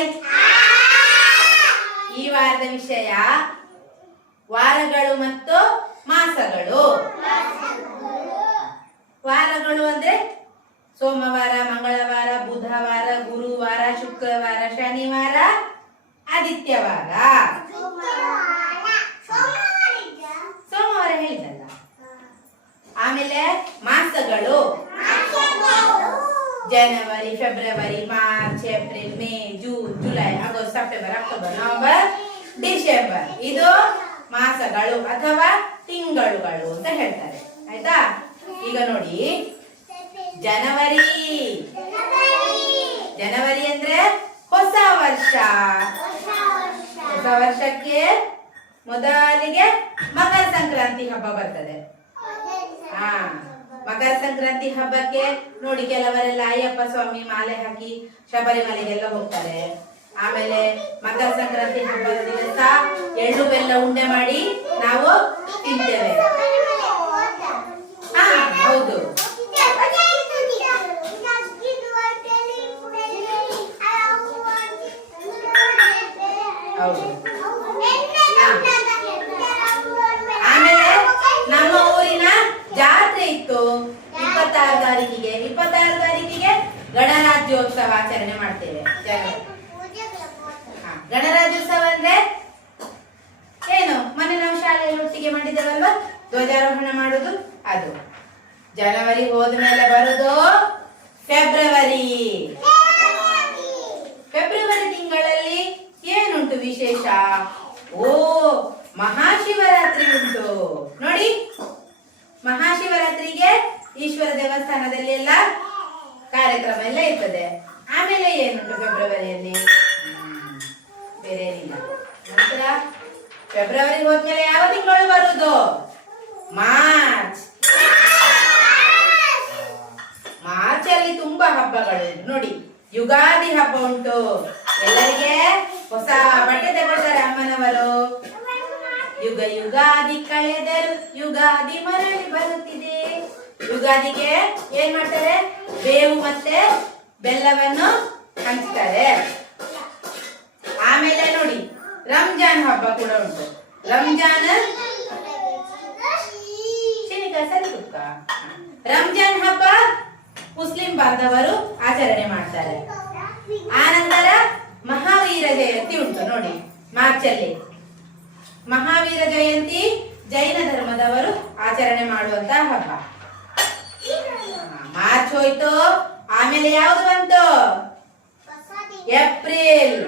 Hi. ಈ ವಾರದ ವಿಷಯ ವಾರಗಳು ಮತ್ತು ಮಾಸಗಳು. ವಾರಗಳು ಅಂದ್ರೆ ಸೋಮವಾರ, ಮಂಗಳವಾರ, ಬುಧವಾರ, ಗುರುವಾರ, ಶುಕ್ರವಾರ, ಶನಿವಾರ, ಆದಿತ್ಯವಾರ. ಸೋಮವಾರ ಹೇಳಿದಲ್ಲ. ಆಮೇಲೆ ಮಾಸಗಳು ಜನವರಿ, ಫೆಬ್ರವರಿ, ಮಾರ್ಚ್, ಏಪ್ರಿಲ್, ಮೇ, ಜೂನ್, ಜುಲೈ, ಆಗಸ್ಟ್, ಸೆಪ್ಟೆಂಬರ್, ಅಕ್ಟೋಬರ್, ನವೆಂಬರ್, ಡಿಸೆಂಬರ್. ಇದು ಮಾಸಗಳು ಅಥವಾ ತಿಂಗಳುಗಳು ಅಂತ ಹೇಳ್ತಾರೆ. ಆಯ್ತಾ? ಈಗ ನೋಡಿ, ಜನವರಿ. ಜನವರಿ ಅಂದ್ರೆ ಹೊಸ ವರ್ಷ. ಹೊಸ ವರ್ಷಕ್ಕೆ ಮೊದಲಿಗೆ ಮಕರ ಸಂಕ್ರಾಂತಿ ಹಬ್ಬ ಬರ್ತದೆ. ಮಕರ ಸಂಕ್ರಾಂತಿ ಹಬ್ಬಕ್ಕೆ ನೋಡಿ, ಕೆಲವರೆಲ್ಲ ಅಯ್ಯಪ್ಪ ಸ್ವಾಮಿ ಮಾಲೆ ಹಾಕಿ ಶಬರಿಮಲೆಗೆಲ್ಲ ಹೋಗ್ತಾರೆ. ಆಮೇಲೆ ಮಕರ ಸಂಕ್ರಾಂತಿ ಹಬ್ಬದ ದಿವಸ ಎಳ್ಳು ಬೆಲ್ಲ ಉಂಡೆ ಮಾಡಿ ನಾವು ತಿಂತೇವೆ. ಹೌದು. ಆಮೇಲೆ ನಮ್ಮ ಊರಿನ ಜಾತ್ರೆ ಇತ್ತು 26 ತಾರೀಕಿಗೆ. 26 ತಾರೀಕಿಗೆ ಗಣರಾಜ್ಯೋತ್ಸವ ಆಚರಣೆ ಮಾಡ್ತೇವೆ. ಗಣರಾಜ್ಯೋತ್ಸವ ಅಂದ್ರೆ ಏನು? ಮೊನ್ನೆ ನಾವು ಶಾಲೆಯಲ್ಲಿ ಒಟ್ಟಿಗೆ ಮಾಡಿದ್ದೇವಲ್ವಾ, ಧ್ವಜಾರೋಹಣ ಮಾಡುದು. ಅದು ಜನವರಿ ಹೋದ್ಮೇಲೆ ಬರುದು ಫೆಬ್ರವರಿ. ಫೆಬ್ರವರಿ ತಿಂಗಳಲ್ಲಿ ಏನುಂಟು ವಿಶೇಷ? ಓ, ಮಹಾಶಿವರಾತ್ರಿ ಉಂಟು ನೋಡಿ. ಮಹಾಶಿವರಾತ್ರಿಗೆ ಈಶ್ವರ ದೇವಸ್ಥಾನದಲ್ಲಿ ಎಲ್ಲ ಕಾರ್ಯಕ್ರಮ ಎಲ್ಲ ಇರ್ತದೆ. ಆಮೇಲೆ ಏನುಂಟು ಫೆಬ್ರವರಿಯಲ್ಲಿ? ಬೇರೆ ಏನಿಲ್ಲ. ನಂತರ ಫೆಬ್ರವರಿ ಹೋದ್ಮೇಲೆ ಯಾವ ತಿಂಗಳು ಬರುದು? ಮಾರ್ಚ್. ಮಾರ್ಚ್ ಅಲ್ಲಿ ತುಂಬಾ ಹಬ್ಬಗಳು ನೋಡಿ. ಯುಗಾದಿ ಹಬ್ಬ ಉಂಟು. ಎಲ್ಲರಿಗೆ ಹೊಸ ಬಟ್ಟೆ ತಗೊಳ್ತಾರೆ ಅಮ್ಮನವರು. ಯುಗ ಯುಗಾದಿ ಕಳೆದರು ಯುಗಾದಿ ಮರಳಿ ಬರುತ್ತಿದೆ. ಯುಗಾದಿಗೆ ಏನ್ ಮಾಡ್ತಾರೆ? ಬೇವು ಮತ್ತೆ ಬೆಲ್ಲವನ್ನು ಹಂಚ್ತಾರೆ. ಆಮೇಲೆ ನೋಡಿ, ರಂಜಾನ್ ಹಬ್ಬ ಕೂಡ ಉಂಟು. ರಂಜಾನ್ ರಂಜಾನ್ ಹಬ್ಬ ಮುಸ್ಲಿಂ ಬಾಂಧವರು ಆಚರಣೆ ಮಾಡ್ತಾರೆ. ಆನಂತರ ಮಹಾವೀರ ಜಯಂತಿ ಉಂಟು ನೋಡಿ ಮಾರ್ಚ್ ಅಲ್ಲಿ. ಮಹಾವೀರ ಜಯಂತಿ ಜೈನ ಧರ್ಮದವರು ಆಚರಣೆ ಮಾಡುವಂತ ಹಬ್ಬ. ಮಾರ್ಚ್ ಹೋಯ್ತು. ಆಮೇಲೆ ಯಾವುದು ಬಂತು? ಏಪ್ರಿಲ್.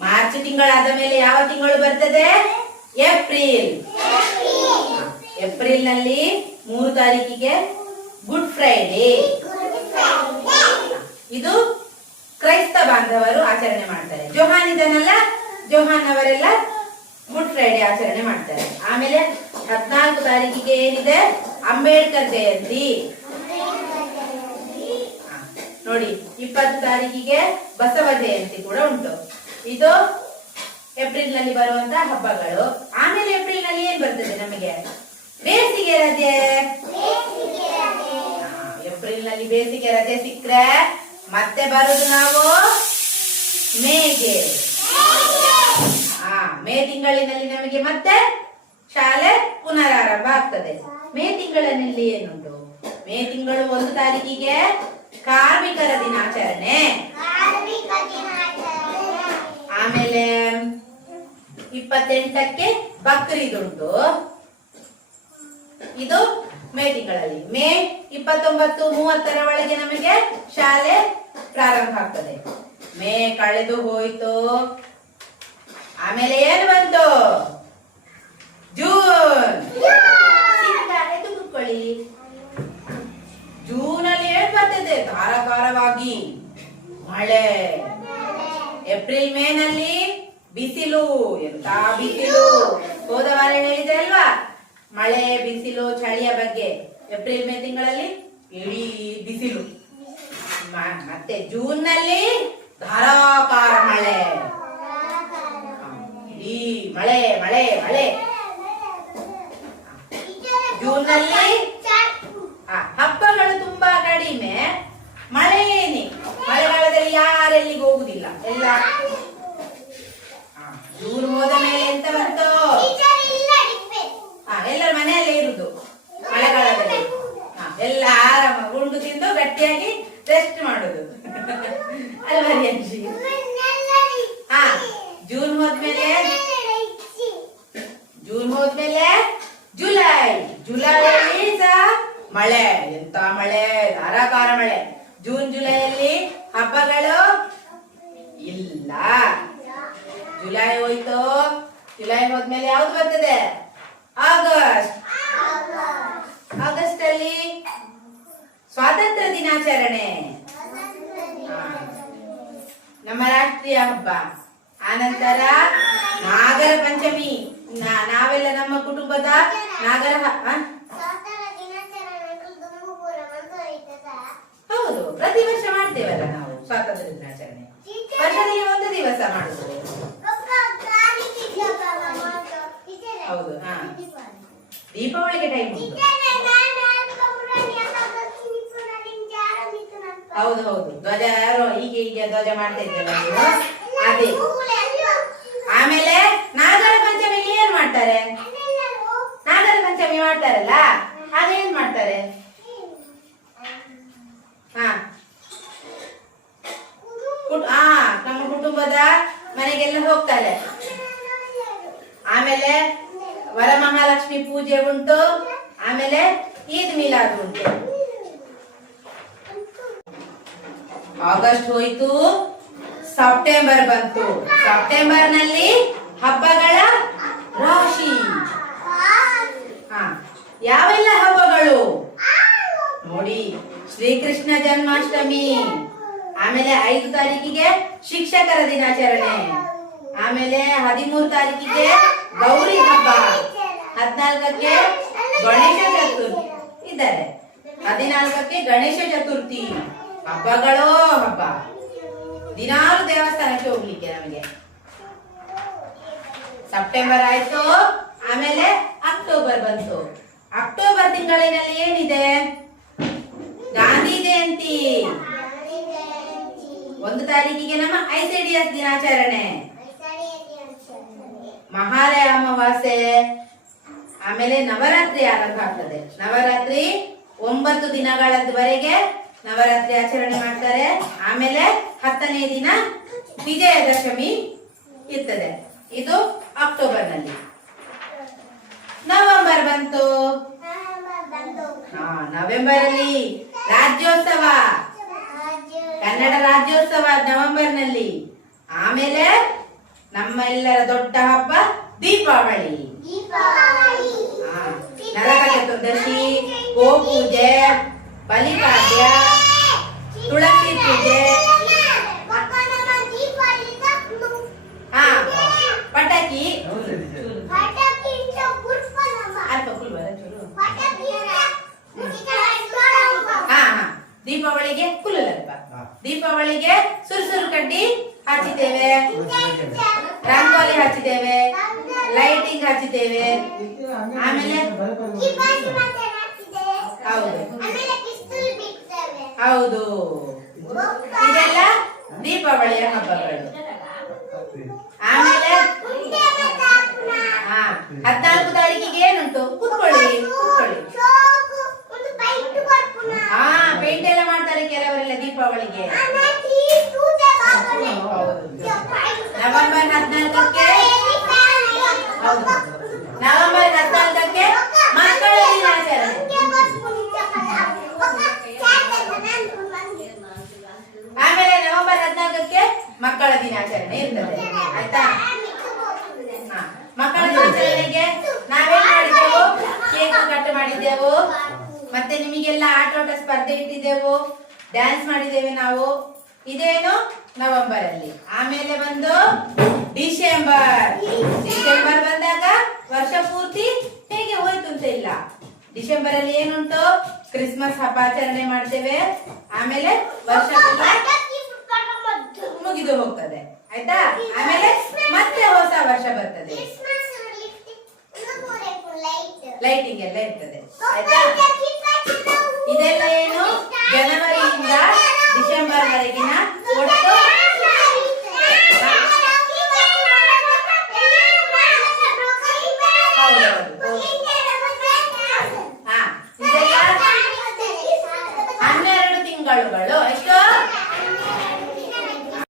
ಮಾರ್ಚ್ ತಿಂಗಳಾದ ಮೇಲೆ ಯಾವ ತಿಂಗಳು ಬರ್ತದೆ? ಏಪ್ರಿಲ್. ಏಪ್ರಿಲ್ ನಲ್ಲಿ 3 ತಾರೀಕಿಗೆ ಗುಡ್ ಫ್ರೈಡೆ. ಇದು ಕ್ರೈಸ್ತ ಬಾಂಧವರು ಆಚರಣೆ ಮಾಡ್ತಾರೆ. ಜೋಹಾನ್ ಇದನ್ನೆಲ್ಲ, ಜೋಹಾನ್ ಅವರೆಲ್ಲ ಗುಡ್ ಫ್ರೈಡೆ ಆಚರಣೆ ಮಾಡ್ತಾರೆ. ಆಮೇಲೆ 14 ತಾರೀಕಿಗೆ ಏನಿದೆ? ಅಂಬೇಡ್ಕರ್ ಜಯಂತಿ ನೋಡಿ. 20 ತಾರೀಕಿಗೆ ಬಸವ ಜಯಂತಿ ಕೂಡ ಉಂಟು. ಇದು ಏಪ್ರಿಲ್ ನಲ್ಲಿ ಬರುವಂತಹ ಹಬ್ಬಗಳು. ಆಮೇಲೆ ಏಪ್ರಿಲ್ ನಲ್ಲಿ ಏನ್ ಬರ್ತದೆ ನಮಗೆ? ಬೇಸಿಗೆ ರಜೆ. ಏಪ್ರಿಲ್ ನಲ್ಲಿ ಬೇಸಿಗೆ ರಜೆ ಸಿಕ್ಕರೆ ಮತ್ತೆ ಬರುದು ನಾವು ಮೇಗೆ. ಮೇ ತಿಂಗಳಿನಲ್ಲಿ ನಮಗೆ ಮತ್ತೆ ಶಾಲೆ ಪುನರಾರಂಭ ಆಗ್ತದೆ. ಮೇ ತಿಂಗಳಿನಲ್ಲಿ ಏನುಂಟು? ಮೇ ತಿಂಗಳು 1 ತಾರೀಕಿಗೆ ಕಾರ್ಮಿಕರ ದಿನಾಚರಣೆ. ಆಮೇಲೆ 28ಕ್ಕೆ ಬಕ್ರೀದ್ ಉಂಟು. ಇದು ಮೇ ತಿಂಗಳಲ್ಲಿ. ಮೇ 29, 30ರ ಒಳಗೆ ನಮಗೆ ಶಾಲೆ ಪ್ರಾರಂಭ ಆಗ್ತದೆ. ಮೇ ಕಳೆದು ಹೋಯ್ತು. ಆಮೇಲೆ ಏನು ಬಂತು? ಜೂನ್. ಕೂತ್ಕೊಳ್ಳಿ. ಜೂನ್ ಅಲ್ಲಿ ಏನ್ ಬರ್ತದೆ? ಧಾರಾಕಾರವಾಗಿ ಮಳೆ. ಏಪ್ರಿಲ್ ಮೇ ನಲ್ಲಿ ಬಿಸಿಲು. ಎಂತ ಬಿಸಿಲು! ಹೋದ ವಾರ ಹೇಳಿದ್ರೆ ಅಲ್ವಾ ಮಳೆ, ಬಿಸಿಲು, ಚಳಿಯ ಬಗ್ಗೆ. ಏಪ್ರಿಲ್ ಮೇ ತಿಂಗಳಲ್ಲಿ ಇಡೀ ಬಿಸಿಲು. ಮತ್ತೆ ಜೂನ್ ನಲ್ಲಿ ಧಾರಾಕಾರ ಮಳೆ. ಇಡೀ ಮಳೆ ಮಳೆ ಮಳೆ. ಜೂನ್ ನಲ್ಲಿ ಹಬ್ಬಗಳು ತುಂಬಾ ಕಡಿಮೆ, ಮಳೆ ಎಲ್ಲ ಜೂನ್ ಹೋದ ಮೇಲೆ ಎಂತ ಬಂತು? ಎಲ್ಲರ ಮನೆಯಲ್ಲೇ ಇರುದು ಮಳೆಗಾಲದಲ್ಲಿ. ಎಲ್ಲ ಆರಾಮ ಉಂಡು ತಿಂದು ಗಟ್ಟಿಯಾಗಿ ರೆಸ್ಟ್ ಮಾಡುದು ಅಲ್ವರಿ ಅಜ್ಜಿ? ಜೂನ್ ಹೋದ್ಮೇಲೆ ಜುಲೈಯಲ್ಲಿ ಸಹ ಮಳೆ, ಎಂತ ಮಳೆ, ಧಾರಾಕಾರ ಮಳೆ. ಜೂನ್ ಜುಲೈಯಲ್ಲಿ ಹಬ್ಬಗಳು ಇಲ್ಲ. ಜುಲೈ ಹೋಯ್ತು. ಜುಲೈ ಹೋದ್ಮೇಲೆ ಯಾವ್ದು ಬರ್ತದೆ? ಆಗಸ್ಟ್. ಆಗಸ್ಟ್ ಅಲ್ಲಿ ಸ್ವಾತಂತ್ರ್ಯ ದಿನಾಚರಣೆ, ನಮ್ಮ ರಾಷ್ಟ್ರೀಯ ಹಬ್ಬ. ಆನಂತರ ನಾಗರ ಪಂಚಮಿ. ನಾವೆಲ್ಲ ನಮ್ಮ ಕುಟುಂಬದ ನಾಗರ ಹೌದು, ಪ್ರತಿ ವರ್ಷ ಮಾಡ್ತೇವಲ್ಲ ನಾವು ಸ್ವಾತಂತ್ರ್ಯ ದಿನಾಚರಣೆ. ವರ್ಷದಲ್ಲಿ ಒಂದು ದಿವಸ ಮಾಡುದು. ಹೌದು. ದೀಪಾವಳಿಗೆ ಟೈಮ್ ಉಂಟು. ಹೌದು ಹೌದು, ಧ್ವಜ ಹೀಗೆ ಧ್ವಜ ಮಾಡ್ತಾ ಇದ್ದೇವೆ ಅದೇ. ಆಮೇಲೆ ನಾಗರ ಪಂಚಮಿಗೆ ಏನ್ ಮಾಡ್ತಾರೆ? ನಾಗರ ಪಂಚಮಿ ಮಾಡ್ತಾರಲ್ಲ, ಆಗ ಏನ್ ಮಾಡ್ತಾರೆ? ನಮ್ಮ ಕುಟುಂಬದ ಮನೆಗೆಲ್ಲ ಹೋಗ್ತಾರೆ. ಆಮೇಲೆ ವರಮಹಾಲಕ್ಷ್ಮಿ ಪೂಜೆ ಉಂಟು. ಆಮೇಲೆ ಈದ್ ಮಿಲಾದ್ ಉಂಟು. ಆಗಸ್ಟ್ ಹೋಯ್ತು, ಸೆಪ್ಟೆಂಬರ್ ಬಂತು. ಸೆಪ್ಟೆಂಬರ್ ನಲ್ಲಿ ಹಬ್ಬಗಳ ರಾಶಿ. ಯಾವೆಲ್ಲ ಹಬ್ಬಗಳು ನೋಡಿ? ಶ್ರೀಕೃಷ್ಣ ಜನ್ಮಾಷ್ಟಮಿ. ಆಮೇಲೆ 5 ತಾರೀಕಿಗೆ ಶಿಕ್ಷಕರ ದಿನಾಚರಣೆ. ಆಮೇಲೆ 13 ತಾರೀಕಿಗೆ ಗೌರಿ ಹಬ್ಬ. 14ಕ್ಕೆ ಗಣೇಶ ಚತುರ್ಥಿ ಇದ್ದಾರೆ. 14ಕ್ಕೆ ಗಣೇಶ ಚತುರ್ಥಿ. ಹಬ್ಬಗಳೋ ಹಬ್ಬ. ದಿನಾಲು ದೇವಸ್ಥಾನಕ್ಕೆ ಹೋಗ್ಲಿಕ್ಕೆ ನಮಗೆ. ಸೆಪ್ಟೆಂಬರ್ ಆಯ್ತು. ಆಮೇಲೆ ಅಕ್ಟೋಬರ್ ಬಂತು. ಅಕ್ಟೋಬರ್ ತಿಂಗಳಿನಲ್ಲಿ ಏನಿದೆ? ಗಾಂಧಿ ಜಯಂತಿ. 1 ತಾರೀಕಿಗೆ ನಮ್ಮ ICDS ದಿನಾಚರಣೆ. ಮಹಾಲಯ ಅಮಾವಾಸ್ಯೆ. ಆಮೇಲೆ ನವರಾತ್ರಿ ಆರಂಭ ಆಗ್ತದೆ. ನವರಾತ್ರಿ 9 ದಿನಗಳವರೆಗೆ ನವರಾತ್ರಿ ಆಚರಣೆ ಮಾಡ್ತಾರೆ. ಆಮೇಲೆ 10ನೇ ದಿನ ವಿಜಯದಶಮಿ ಇರ್ತದೆ. ಇದು ಅಕ್ಟೋಬರ್ ನಲ್ಲಿ. ನವೆಂಬರ್ ಬಂತು. ನವೆಂಬರ್ ಅಲ್ಲಿ ರಾಜ್ಯೋತ್ಸವ, ಕನ್ನಡ ರಾಜ್ಯೋತ್ಸವ ನವೆಂಬರ್ ನಲ್ಲಿ. ಆಮೇಲೆ ನಮ್ಮ ಎಲ್ಲರ ದೊಡ್ಡ ಹಬ್ಬ ದೀಪಾವಳಿ. ನರಕ ಚತುರ್ದಶಿ, ಗೋಪೂಜೆ, ಬಲಿಪಾಡ್ಯ, ತುಳಸಿ ಪೂಜೆ, ಪಟಾಕಿ ದೀಪಾವಳಿಗೆ ಕುಲುಲಲ್ಪ. ದೀಪಾವಳಿಗೆ ಸುರುಸುರು ಕಡ್ಡಿ ಹಚ್ಚಿದ್ದೇವೆ, ರಂಗೋಲಿ ಹಚ್ಚಿದ್ದೇವೆ, ಲೈಟಿಂಗ್ ಹಚ್ಚಿದ್ದೇವೆ. ಆಮೇಲೆ ಹೌದು, ಇದೆಲ್ಲ ದೀಪಾವಳಿಯ ಹಬ್ಬಗಳು. ಆಮೇಲೆ 14 ತಾರೀಕಿಗೆ ಏನುಂಟು? ಕೂತ್ಕೊಳ್ಳಿ. ಪೇಂಟ್ ಎಲ್ಲ ಮಾಡ್ತಾರೆ ಕೆಲವರೆಲ್ಲ ದೀಪಾವಳಿಗೆ. ನವೆಂಬರ್ 14ಕ್ಕೆ ಮಕ್ಕಳ ದಿನಾಚರಣೆ. ಆಮೇಲೆ ನವೆಂಬರ್ 14ಕ್ಕೆ ಮಕ್ಕಳ ದಿನಾಚರಣೆ ಇರ್ತದೆ. ಆಯ್ತಾ? ಮಕ್ಕಳ ದಿನಾಚರಣೆಗೆ ನಾವೇನ್ ಮಾಡಿದ್ದೆವು? ಕೇಕ್ ಕಟ್ ಮಾಡಿದ್ದೆವು. ಮತ್ತೆ ನಿಮಗೆಲ್ಲ ಆಟೋಟ ಸ್ಪರ್ಧೆ ಇಟ್ಟಿದ್ದೆವು, ಡ್ಯಾನ್ಸ್ ಮಾಡಿದ್ದೇವೆ ನಾವು. ಇದೇನು ನವೆಂಬರ್ ಅಲ್ಲಿ. ಆಮೇಲೆ ಬಂದು ಡಿಸೆಂಬರ್. ಡಿಸೆಂಬರ್ ಬಂದಾಗ ವರ್ಷ ಪೂರ್ತಿ ಹೇಗೆ ಹೋಯ್ತು ಅಂತ ಇಲ್ಲ. ಡಿಸೆಂಬರ್ ಅಲ್ಲಿ ಏನುಂಟು? ಕ್ರಿಸ್ಮಸ್ ಹಬ್ಬ ಆಚರಣೆ ಮಾಡ್ತೇವೆ. ಆಮೇಲೆ ವರ್ಷ ಮುಗಿದು ಹೋಗ್ತದೆ. ಆಯ್ತಾ? ಆಮೇಲೆ ಮತ್ತೆ ಹೊಸ ವರ್ಷ ಬರ್ತದೆ. ಲೈಟಿಂಗ್ ಎಲ್ಲ ಇರ್ತದೆ. ಆಯ್ತಾ? ಇದೆಲ್ಲ ಏನು? ಜನವರಿಯಿಂದ ಡಿಸೆಂಬರ್ ವರೆಗಿನ ಒಟ್ಟು ತಿಂಗಳುಗಳು ಎಷ್ಟು